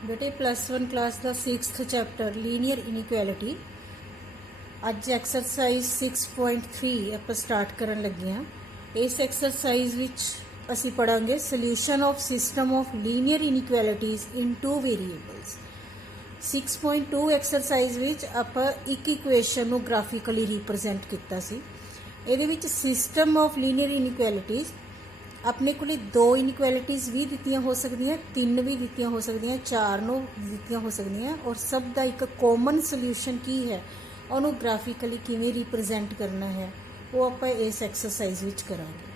बेटे +1 क्लास का 6th chapter linear inequality अज exercise 6.3 आप स्टार्ट करन लगे हाँ। इस एक्सरसाइज विच असी पढ़ांगे solution of system of linear inequalities in 2 variables. 6.2 exercise विच आप एक इक्वेशन नू ग्राफिकली रिप्रजेंट किया सी। इहदे विच सिस्टम ऑफ लीनियर इनइक्वैलिटीज अपने को 2 इनइक्वैलिटीज़ भी दित्तियां हो सकदियां, 3 भी दित्तियां हो सकदियां, 4 नो दित्तियां हो सकदियां और सब का एक कॉमन सोल्यूशन की है उन्होंने ग्राफिकली किवें रिप्रजेंट करना है वो आप इस एक्सरसाइज विच करांगे।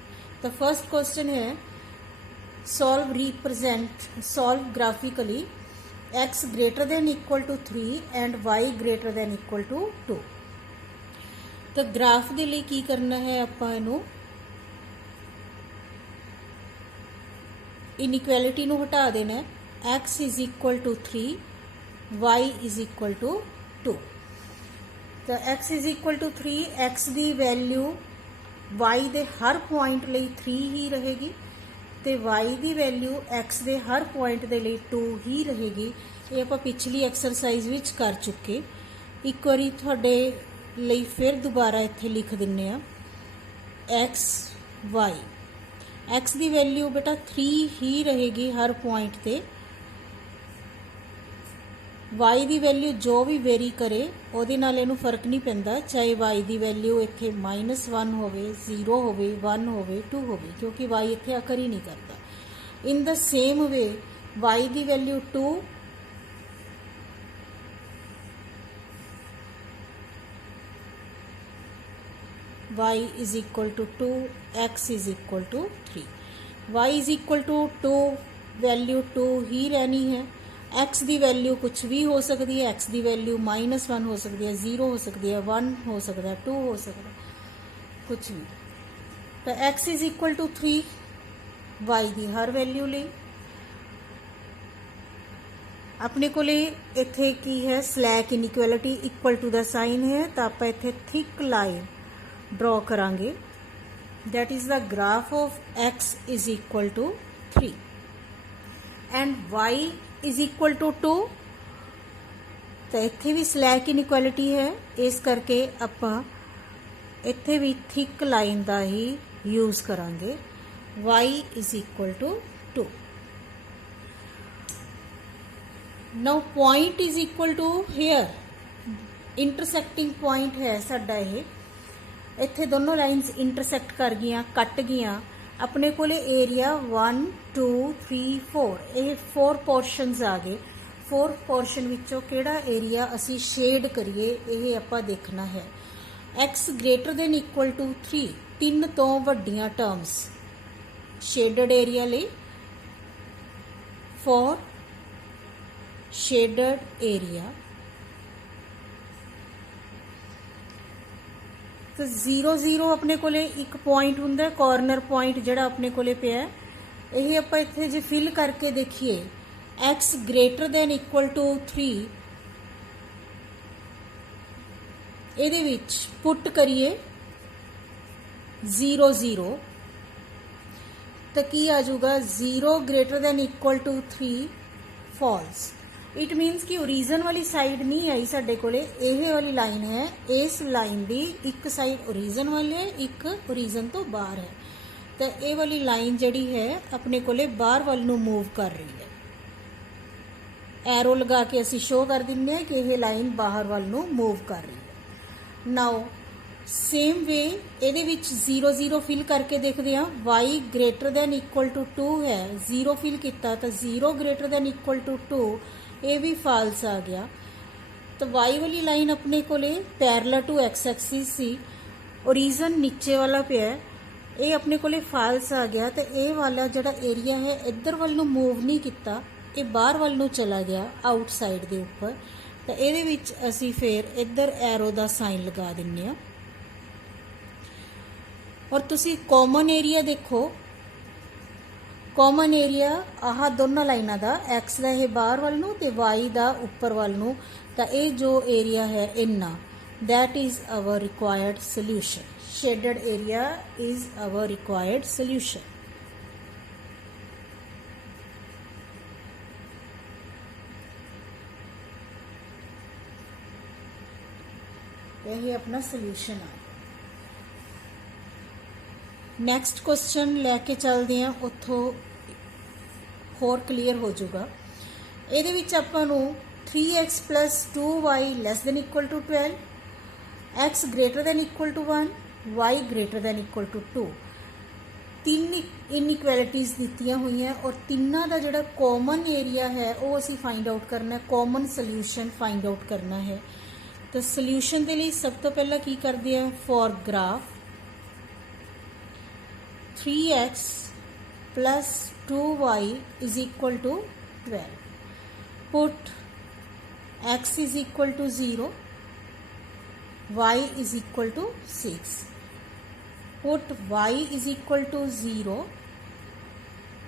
तो फर्स्ट क्वेश्चन है solve graphically x greater than equal to 3 and y greater than equal to 2। तो ग्राफ के लिए की करना है आपां इहनूं इनइक्वैलिटी नू हटा देना है। x is equal to 3 y is equal to 2। तो x is equal to 3 x की वैल्यू y दे हर पॉइंट लिए 3 ही रहेगी तो y की वैल्यू x दे हर पॉइंट दे लिए 2 ही रहेगी। ये आप पिछली एक्सरसाइज विच कर चुके। एक बारी तुहाडे लिए फिर दोबारा इत्थे लिख दिन्ने आ x y x की वैल्यू बेटा 3 ही रहेगी हर पॉइंट ते। y की वैल्यू जो भी वेरी करे ਉਹਦੇ ਨਾਲ ਇਹਨੂੰ फर्क नहीं पैंदा, चाहे y की वैल्यू इत्थे -1 होवे, 0 होवे, 1 होवे, 2 होवे, क्योंकि y इत्थे अकर ही नहीं करता। In the same way y की value 2 y is equal to 2 x is equal to 3। y is equal to 2 value 2 ही रहनी है। x की वैल्यू कुछ भी हो सकती है, x की वैल्यू -1 हो सकती है, 0 हो सकती है, 1 हो सकता है, 2 हो सकता है, कुछ भी। तो x is equal to 3 y की हर वैल्यू ली अपने को इत्थे की है slack inequality equal to the sign है। तो आप इत्थे थिक लाइन ड्रॉ करांगे। That is the graph of x is equal to 3 and y is equal to 2। तो इत्थे भी स्लैक इनइक्वैलिटी है, इस करके आपां इत्थे भी थिक लाइन का ही यूज करांगे। y is equal to 2। Now point is equal to here intersecting point है साडा ये। इत्थे दोनों लाइन्स इंटरसेक्ट कर गई, कट गई। अपने को एरिया 1 2 3 4 ये 4 पोर्शनस आ गए। 4 पोर्शन विचों केड़ा एरिया असी शेड करिए ये आपां देखना है। x greater than equal to 3 3 तो वड्डियां टर्म्स शेडड एरिया ले फॉर शेडड एरिया। तो 0 0 अपने को एक पॉइंट हुंदा कॉर्नर पॉइंट जिहड़ा अपने को पिया यही आपां इत्थे जे फिल करके देखिए x greater than equal to 3 इहदे विच पुट करिए 0 0 तो की आ जाऊगा 0 greater than equal to 3 false. It means कि ओरीजन वाली साइड नहीं आई साडे कोले, यह वाली लाइन है। इस लाइन की एक साइड ओरीजन वाली है, एक ओरीजन तो बाहर है। तो ये वाली लाइन जड़ी है अपने कोले बाहर वाल नू मूव कर रही है। एरो लगा के असी शो कर दिंदे हैं कि यह लाइन बाहर वाल नू मूव कर रही है। नाउ सेम वे ये 0 0 फिल करके देखते हैं। y greater than equal to 2 है, 0 फिल किया तो 0 ग्रेटर दैन इक्वल टू 2 ये भी फाल्स आ गया। तो y वाली लाइन अपने को पैरेलल टू x एक्सिस सी, ओरीजन नीचे वाला पे है, ये अपने को फाल्स आ गया। तो ये वाला जड़ा एरिया है इधर वाल नू मूव नहीं किया, ये बाहर वाल नू चला गया आउटसाइड के उपर। तो ये असी फिर इधर एरो का साइन लगा दिन्ने आ। और तुसी कॉमन एरिया देखो, कॉमन एरिया आह दोनों लाइनों का एक्स का यह बाहर वाल नू ते वाई का उपर वाल नू। तो ये जो एरिया है इन्ना that is our required solution. Shaded area is our required solution. यह अपना सोल्यूशन आ। नैक्सट क्वेश्चन लैके चलते हैं, उत्थों होर क्लीयर हो जाऊगा। ये आपां नूं 3x + 2y <= 12, x > 1, y > 2 तीन इनइक्वैलिटीज़ दित्तियां हुई हैं और तिन्ना का जिहड़ा कॉमन एरिया है वो असी फाइंड आउट करना है, कॉमन सोल्यूशन फाइंड आउट करना है। तो सोल्यूशन के लिए सब तो पहला की करते हैं, for graph 3x + 2y = 12, put x = 0, y = 6, put y = 0,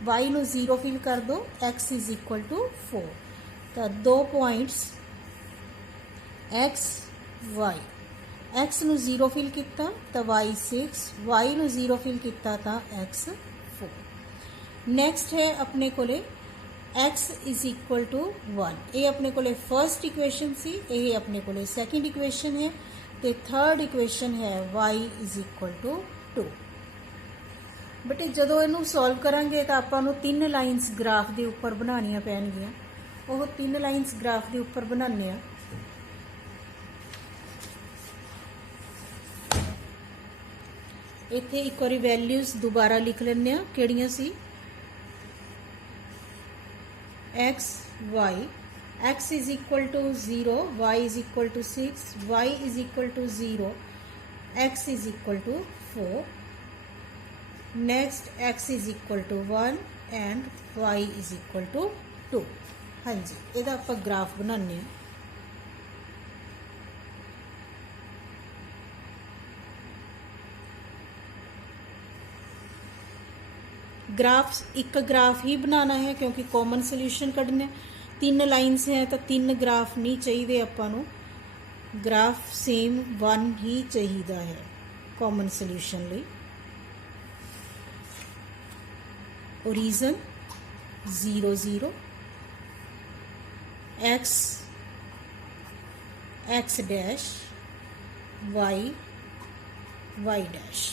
y नू 0 फिल कर दो, x = 4। तो 2 पॉइंट्स x y, x नू 0 फिल किया तो y 6, y नू 0 फिल किया तो x 4। नैक्सट है अपने कोले x = 1, ये अपने कोले फर्स्ट इक्वेशन सी, ये अपने कोले सैकेंड इक्वेशन है, तो थर्ड इक्वेशन है y = 2। बटे जदों इनू सॉल्व करांगे तो आपां नूं 3 लाइनस ग्राफ के उपर बनानियां पैणगियां, वो 3 लाइनस ग्राफ के उपर बनाने आ। इत्थे एक बारी वैल्यूज़ दोबारा लिख लैंदे आ, किहड़ियां सी, x y, x = 0, y = 6, y = 0, x = 4, next x = 1 and y = 2। हाँ जी, इहदा आपां ग्राफ बनाने। ग्राफ एक ग्राफ ही बनाना है क्योंकि कॉमन सोल्यूशन कढ़ने, 3 लाइनस हैं तो 3 ग्राफ नहीं चाहिए आपां नूं, ग्राफ सेम 1 ही चाहिए है कॉमन सोल्यूशन लई। Origin 0 0, x x dash, y y dash.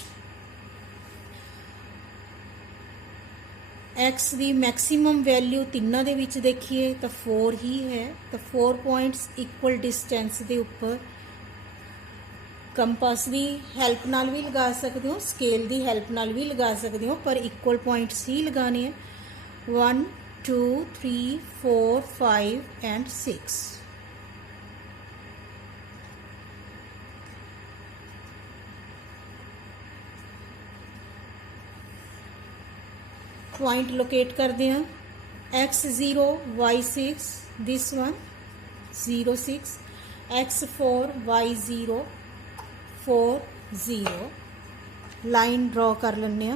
x की मैक्सीमम वैल्यू तिन्ना दे विच देखिए तो 4 ही है, तो 4 पॉइंट्स इक्वल डिस्टेंस के उपर कंपास की हैल्प नाल भी लगा सकते हो, स्केल की हैल्प नाल भी लगा सकते हो, पर इक्वल पॉइंट्स ही लगाने हैं, 1 2 3 4 5 एंड 6। पॉइंट लोकेट करते हैं, x 0 y 6, this one 0 6, x 4 y 0 4 0, line draw कर लेने।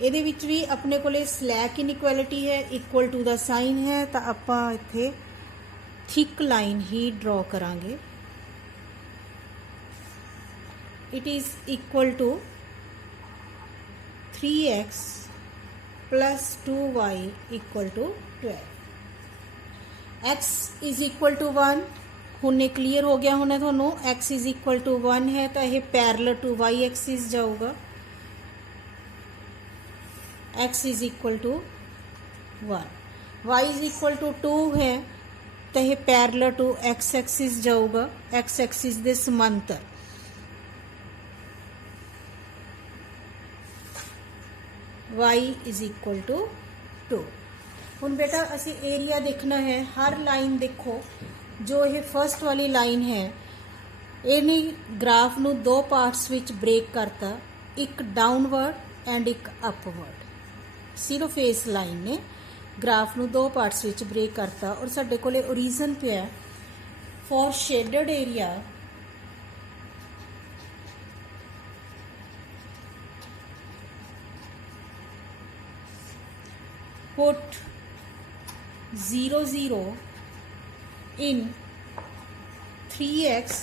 ये भी अपने को स्लैक इनइक्वैलिटी है, इक्वल टू द साइन है, तो आपां इत्थे थिक लाइन ही ड्रॉ करांगे। It is equal to 3x + 2y = 12, x = 1 हुणे क्लीयर हो गया होना थोनों, x = 1 है तो यह पैरेलल टू y एक्सिस जाऊगा, x = 1, y = 2 है तो यह पैरेलल टू x एक्सिस जाऊगा, x एक्सिस के समांतर। y = 2। हुण बेटा असी एरिया देखना है, हर लाइन देखो, जो ये फर्स्ट वाली लाइन है इन्हें ग्राफ नू 2 पार्ट्स विच ब्रेक करता, एक डाउनवर्ड एंड एक अपवर्ड, सिर्फ इस लाइन ने ग्राफ नू 2 पार्ट्स विच ब्रेक करता। और साडे कोले ओरिजन पे है, for shaded area put 0 0 in 3x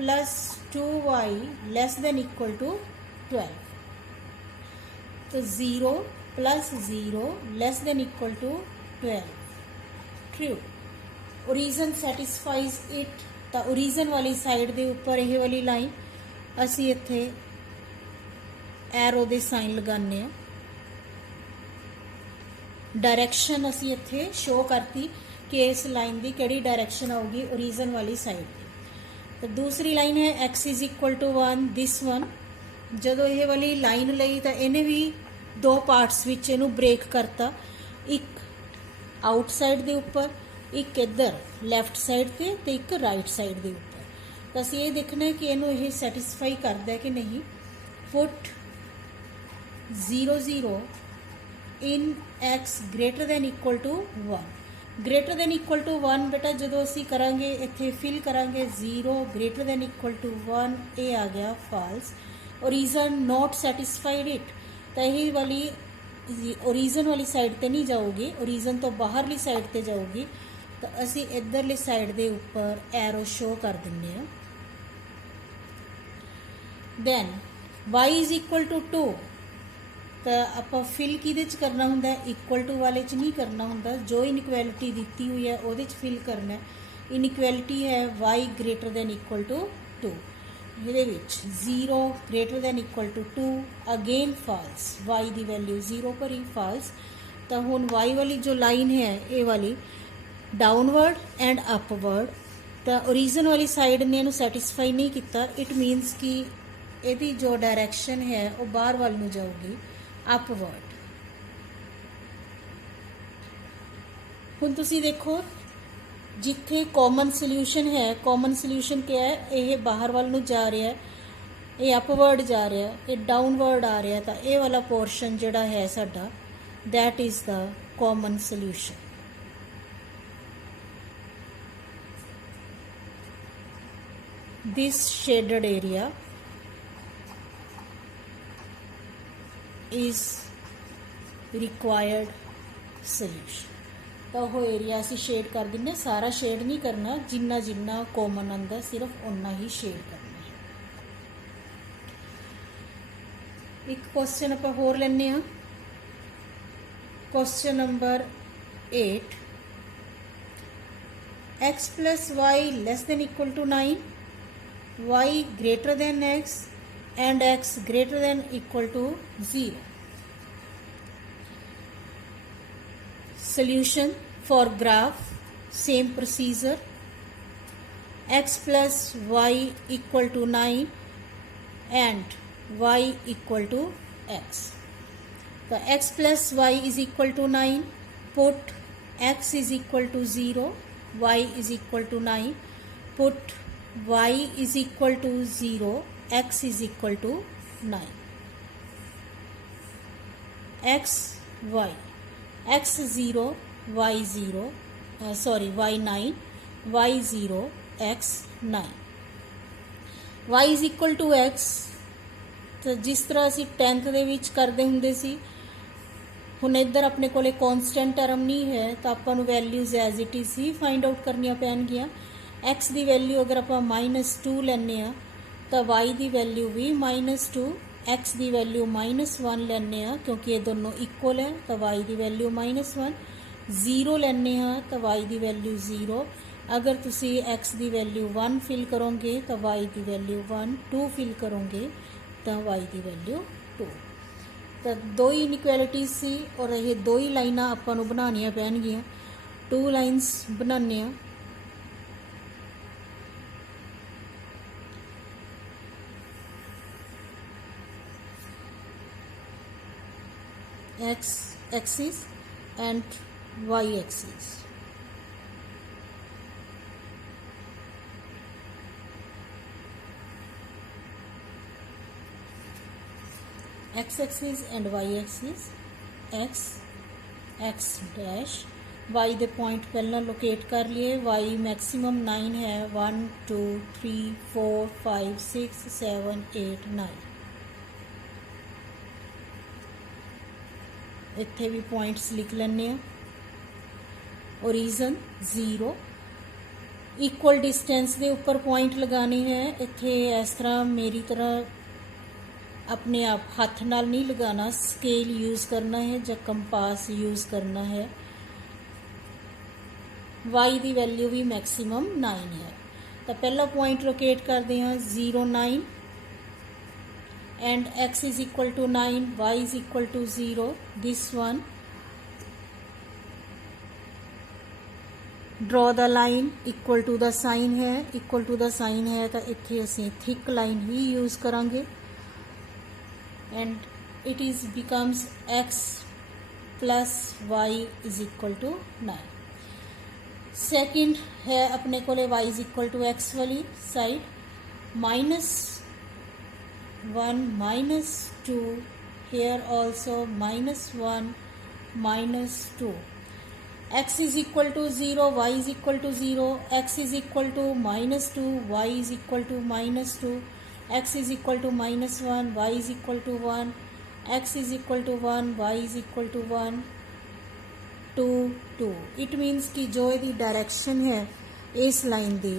+ 2y <= 12, तो 0 + 0 <= 12, ट्रू। ओरिजन सैटिस्फाइज इट, तो ओरिजन वाली साइड के उपर यह वाली लाइन असी इत्थे एरो दे साइन लगाने आ, डायरैक्शन असी इत्थे शो करती कि इस लाइन की किहड़ी डायरैक्शन आऊगी ओरिजन वाली साइड की। तो दूसरी लाइन है x is equal to 1 this one, जदों ये वाली लाइन लई तो इन्हें भी दो पार्ट्स विच इहनूं ब्रेक करता, एक आउटसाइड के उपर, एक इधर लैफ्ट साइड ते ते एक राइट साइड के उपर। तो असीं ये देखना है कि इहनूं ये सैटिस्फाई करता है कि नहीं। Put 0 0 in x greater than equal to 1, greater than equal to 1 बेटा जो असी करांगे इत्थे फिल करांगे 0 ग्रेटर दैन इक्वल टू 1, ये आ गया false. Origin not satisfied it, तो यही वाली ओरिजन वाली साइड ते नहीं जाऊगी, ओरिजन तो बाहरली साइड ते जाऊगी। तो असी इधरली साइड के उपर एरो शो कर दिंने आ। Then y is equal to 2, तो आप फिल कि करना होंगे, इक्वल टू वाले च नहीं करना होंगे, जो इनइक्वैलिटी दी हुई है वो फिल करना है। इनइक्वैलिटी है y greater than equal to 2, ये 0 greater than equal to 2, again false, y की वैल्यू 0 पर ही फॉल्स। तो हुण y वाली जो लाइन है ये वाली डाउनवर्ड एंड अपवर्ड, तो ओरिजन वाली साइड ने इन्हूं सैटिस्फाई नहीं किया, इट मीनस कि यदी जो डायरैक्शन है वो बाहर वाल नूं जाऊगी, अपवर्ड। हुण तुसीं देखो जिथे कॉमन सल्यूशन है, कॉमन सल्यूशन क्या है, ये बाहर वाल नूं जा रहा है, ये अपवर्ड जा रहा है, ये डाउनवर्ड आ रहा है, तो ये वाला पोर्शन जिहड़ा है साडा that is the common solution. This shaded area is required solution. तो वह एरिया असी शेड कर दें, सारा शेड नहीं करना, जिन्ना जिन्ना कॉमन आंदा सिर्फ उन्ना ही शेड करना है। एक क्वेश्चन आप होर लेने, question number 8, x plus y less than equal to 9, y greater than x and x greater than equal to 0. Solution for graph, same procedure, x plus y equal to 9 and y equal to x. So x plus y is equal to 9, put x is equal to 0, y is equal to 9, put y is equal to 0, x is equal to 9, x y, x 0 y 0 sorry y 9 y 0 x 9, y is equal to x। तो जिस तरह असी 10th दे विच करते होंदे सी, हुण इधर अपने कोले कॉन्सटेंट टर्म नहीं है, तो आपां नूं वैल्यूज़ एज इट इज़ ही फाइंड आउट करनियां पैणगियां। x की वैल्यू अगर आप -2 लैने आ तो y की वैल्यू भी -2, x की वैल्यू -1 लैने आ क्योंकि ये दोनों इक्वल है, तो y की वैल्यू -1, 0 लैने आ तो y की वैल्यू 0। अगर तुसी x की वैल्यू 1 फिल करोगे तो y की वैल्यू 1, 2 फिल करोगे तो y की वैल्यू 2। तो दो ही इनइक्वैलिटीज सी और ये दो ही लाइनां आपां नूं बनानियां पैणगियां। 2 लाइन्स बनाने आ, x axis and y axis। x axis and y axis, x x dash, y they point पहला लोकेट कर लिए, y मैक्सिमम 9 है, 1 2 3 4 5 6 7 8 9, इत्थे भी पॉइंट्स लिख लेने। ओरिजन 0, इक्वल डिस्टेंस के उपर पॉइंट लगाने हैं। इत्थे इस तरह मेरी तरह अपने आप हाथ नाल नहीं लगाना, स्केल यूज़ करना है या कंपास यूज़ करना है। y ਦੀ ਵੈਲਿਊ ਵੀ ਮੈਕਸਿਮਮ 9 ਹੈ। ਤਾਂ ਪਹਿਲਾ ਪੁਆਇੰਟ ਲੋਕੇਟ ਕਰਦੇ ਹਾਂ 0 9 and x is equal to 9, y is equal to 0, this one draw the line equal to the sign है, equal to the sign है तो इत्थे असीं thick line ही use करांगे and it is becomes x plus y is equal to 9। Second है अपने को y is equal to x वाली side -1 -2 here also -1 -2 x is equal to 0, y is equal to 0, x is equal to -2, y is equal to -2, x is equal to -1, y is equal to 1, x is equal to 1, y is equal to 1 2 2। It means कि जो यदी direction है इस line की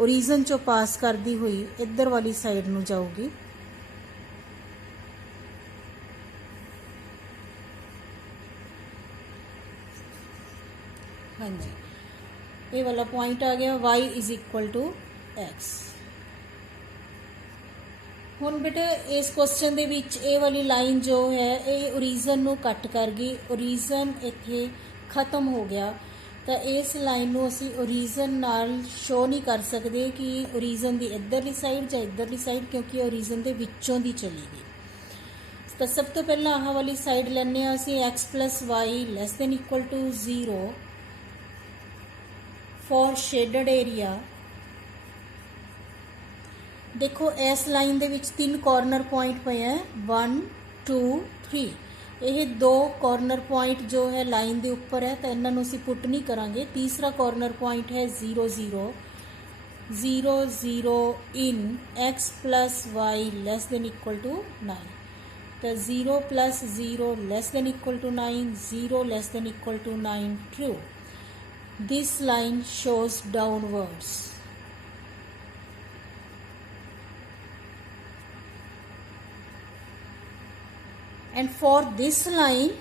origin चो पास करती हुई इधर वाली साइड नूं जाऊगी। हाँ जी, ये वाला पॉइंट आ गया y is equal to x। हुण बेटा इस क्वेश्चन दे विच ये वाली लाइन जो है ये ओरिजन नूं कट कर गई, ओरिजन इत्थे खत्म हो गया। तो इस लाइन नूं असीं ओरिजन नाल शो नहीं कर सकते कि ओरिजन दी इधरली साइड या इधरली साइड, क्योंकि ओरिजन दे विचों दी चली गई। तो सब तो पहला आह वाली साइड लैने असीं x plus y less than equal to 0 for shaded area. देखो इस लाइन दे विच 3 कॉर्नर पॉइंट पे हैं 1 2 3। ये 2 कॉर्नर पॉइंट जो है लाइन के उपर है तो इन्हों असीं पुट नहीं करांगे। तीसरा कॉर्नर पॉइंट है 0 0 0 0 in x plus y less than equal to 9। तो 0 plus 0 less than equal to 9, 0 less than equal to 9 true. This line shows downwards. And for this line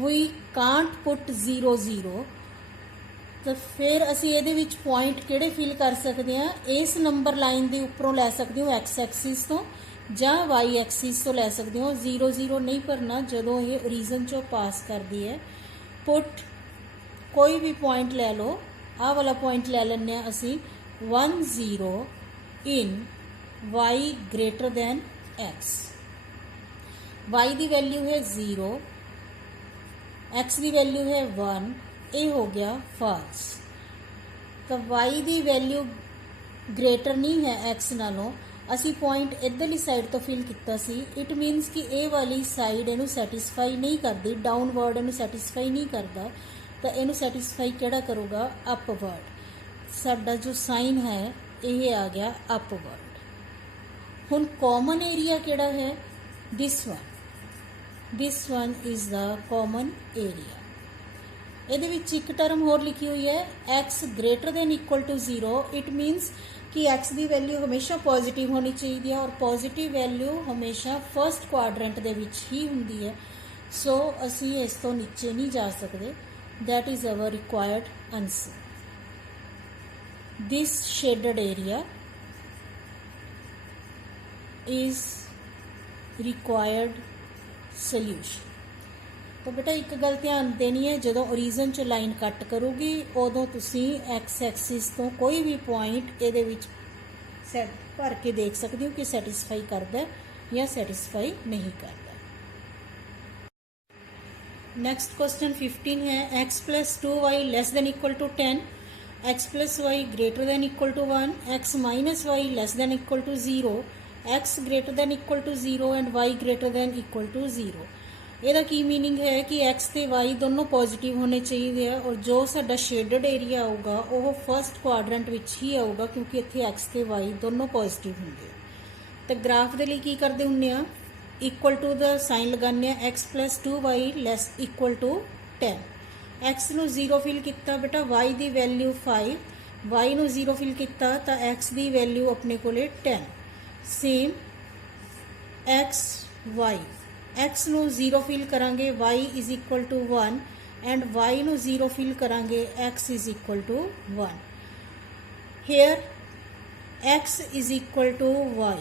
we can't put 0 0। तो फिर असी ये which point किहड़े fill कर सकते हैं, इस number line के उपरों लै सकते हो x एक्सिस तो या y एक्सिस तो लै सकते हो। 0 0 नहीं भरना जदों ये ओरिजन चो पास करती है। पुट कोई भी पॉइंट लै लो, आ वाला पॉइंट लै लें असी 1 0 इन y greater then x। y की वैल्यू है 0, x की वैल्यू है 1, ये हो गया फॉल्स। तो y की वैल्यू ग्रेटर नहीं है x नालों, असी पॉइंट इधरली साइड तो फिल किया सी। इट मीनस कि ये वाली साइड इनू सैटिस्फाई नहीं करती, डाउनवर्ड इनू सैटिस्फाई नहीं करता। तो इनू सैटिस्फाई किहड़ा करूगा, अपवर्ड। साडा जो साइन है ये आ गया अपवर्ड। हुण कॉमन एरिया किहड़ा है, this one is the common area. ये एक टर्म होर लिखी हुई है x greater than equal to 0। It means कि x की वैल्यू हमेशा पॉजिटिव होनी चाहिए और पॉजिटिव वैल्यू हमेशा फर्स्ट क्वाड्रेंट दे विच ही हुंदी है। सो असी इस तो नीचे नहीं जा सकते। That is our required answer. This shaded area is required solution. तो बेटा एक गल ध्यान देनी है, जदों ओरिजन चो लाइन कट करूगी उदों तुसी एक्स एक्सिस तो कोई भी पॉइंट ये सेट भर के देख सकते हो कि सैटिस्फाई करता है या सैटिस्फाई नहीं करता। नेक्स्ट क्वेश्चन 15 है x plus 2y less than equal to 10, x plus y greater than equal to 1, x minus y less than equal to 0, x greater than equal to 0 and y greater than equal to 0। ਇਹਦਾ ਕੀ meaning है कि x ਤੇ y दोनों positive होने चाहिए और जो साडा शेडड एरिया आऊगा वो फर्स्ट क्वाड्रेंट विच ही आऊगा क्योंकि इत्थे x ਤੇ y दोनों पॉजिटिव होंगे। तो ग्राफ के लिए की करते होंगे, इक्वल टू द साइन लगाने x plus 2y less equal to 10। x नू 0 फिल किया बेटा, y की वैल्यू 5, y नू 0 फिल किया तो x की वैल्यू अपने को 10। सेम x y, x नू 0 फिल करांगे, y is equal to 1, and y ਨੂੰ 0 ਫਿਲ ਕਰਾਂਗੇ x is equal to 1। Here x is equal to y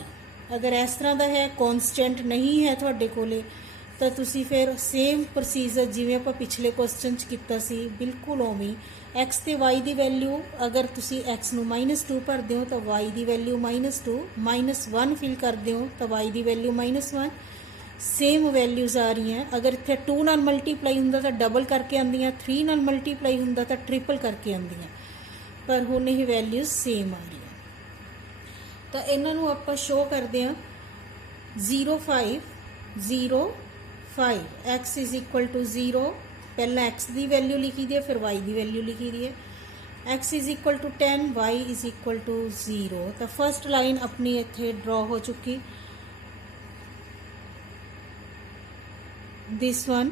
अगर इस तरह का है कॉन्सटेंट नहीं है तुहाडे कोले तो तुसी फिर सेम प्रोसीजर जिवें आपां पिछले क्वेश्चन च कीता सी बिल्कुल उवें x ते y की वैल्यू अगर तुसी x नूं -2 भरदे हो तो y की वैल्यू -2 -1 फिल करदे हो तो y की वैल्यू -1 सेम वैल्यूज़ आ रही हैं। अगर इत्थे 2 नाल मल्टीप्लाई हुंदा तो डबल करके आंदियां, 3 नाल मल्टीप्लाई हुंदा तो ट्रिपल करके आंदियां, पर हुण ये वैल्यूज़ सेम आ रही हैं। तो इन्हां नूं आपां शो करदे हां 0 5 0 5 x इज इक्वल टू 0 पहला x की वैल्यू लिखी दी है फिर y की वैल्यू लिखी दी है। x is equal to 10 y is equal to 0। तो फर्स्ट लाइन अपनी इत्थे ड्रॉ हो चुकी। दिस वन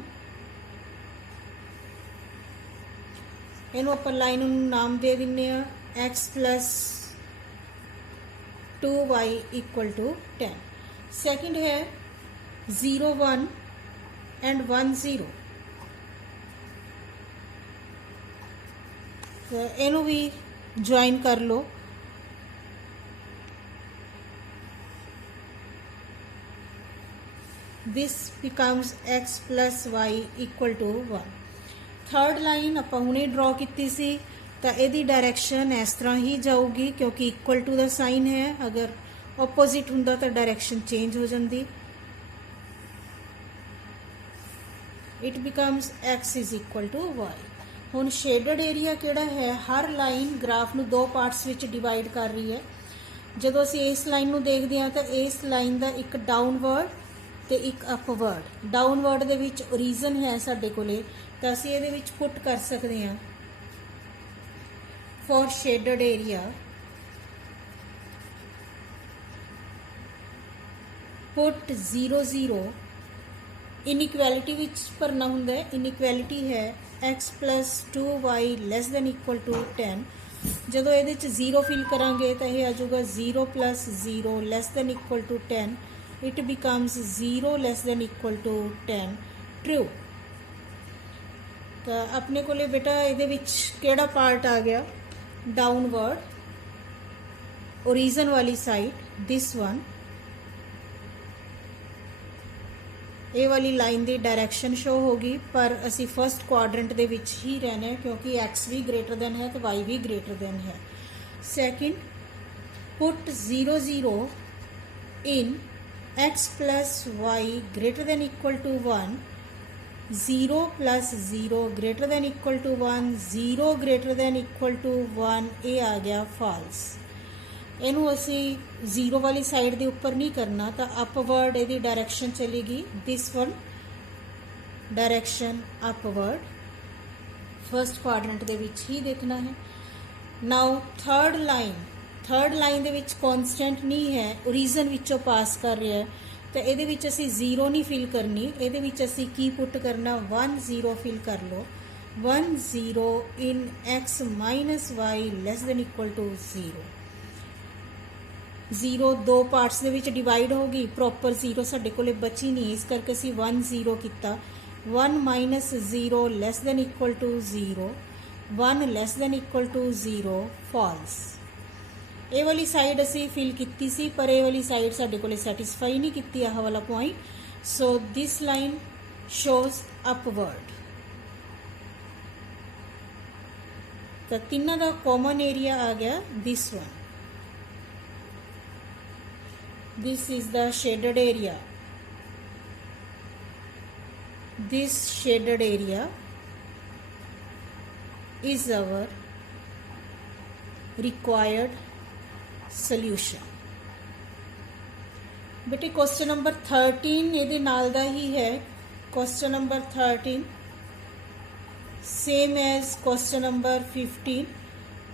इनू अपन लाइन नाम दे दिने x plus 2y equal to 10। Second है 0 1 एंड 1 0। तो इनू भी ज्वाइन कर लो। This becomes x plus y equal to 1। Third line आपां हुणे ड्रॉ कीती सी तो इहदी डायरैक्शन इस तरह ही जाऊगी क्योंकि इक्वल टू दा साइन है, अगर ओपोजिट हुंदा तो डायरैक्शन चेंज हो जाती। It becomes x is equal to y। हुण शेडड एरिया किहड़ा है, हर लाइन ग्राफ नूं 2 पार्ट्स विच डिवाइड कर रही है। जदों असीं इस लाइन नूं देखदे हां तो इस लाइन दा एक डाउनवर्ड ते एक अपवर्ड। डाउनवर्ड दे विच ओरिजिन है साडे कोले तो असीं इहदे विच पुट कर सकदे हां for shaded area put 0 0 inequality विच भरना हुंदा है। इनइक्वैलिटी है x plus 2y less than equal to 10। जदों इहदे च 0 फिल करांगे तो यह आ जाऊगा 0 plus 0 less than equal to 10। It becomes 0 less than equal to 10 true. तो अपने को बेटा ये केड़ा पार्ट आ गया, डाउनवर्ड ओरिजिन वाली साइड दिस वन। ये वाली लाइन की डायरैक्शन शो होगी पर असी फर्स्ट क्वाड्रेंट दे विच ही रहना है क्योंकि x भी ग्रेटर दैन है तो y भी ग्रेटर दैन है। Second put 0 0 in x plus y greater than equal to 1। 0 plus 0 greater than equal to 1। 0 greater than equal to 1 ये आ गया फॉल्स। इनू असी 0 वाली साइड के उपर नहीं करना तो अपवर्ड यदि डायरैक्शन चलेगी this one direction upward first quadrant दे विच ही देखना है। नाउ थर्ड लाइन दे विच कॉन्स्टेंट नहीं है, ओरिजिन विचों पास कर रहा है तो ये असी 0 नहीं फिल करनी, ये असी की पुट करना 1 0 फिल कर लो। 1 0 in x minus y less than equal to 0। 0 2 parts दे विच डिवाइड होगी, प्रॉपर 0 साडे कोले बची नहीं, इस करके असी 1 0 किया। 1 minus 0 less than equal to 0। 1 less than equal to 0 false. ये वाली साइड असी फिल की सी पर ये वाली साइड साडे कोले सैटिस्फाई नहीं की आह वाला point. So this line shows upward. तो तीनों का कॉमन एरिया आ गया this one. This is the shaded area. This shaded area is our required solution. बेटे क्वेश्चन नंबर 13 ये नाल दा ही है। Question number 13 same as question number 15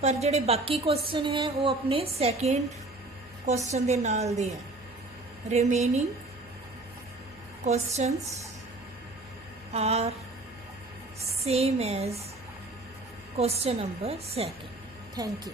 पर जोड़े बाकी क्वेश्चन हैं वो अपने सैकेंड क्वेश्चन के नाल दे हैं। Remaining questions are same as question number 2। Thank you.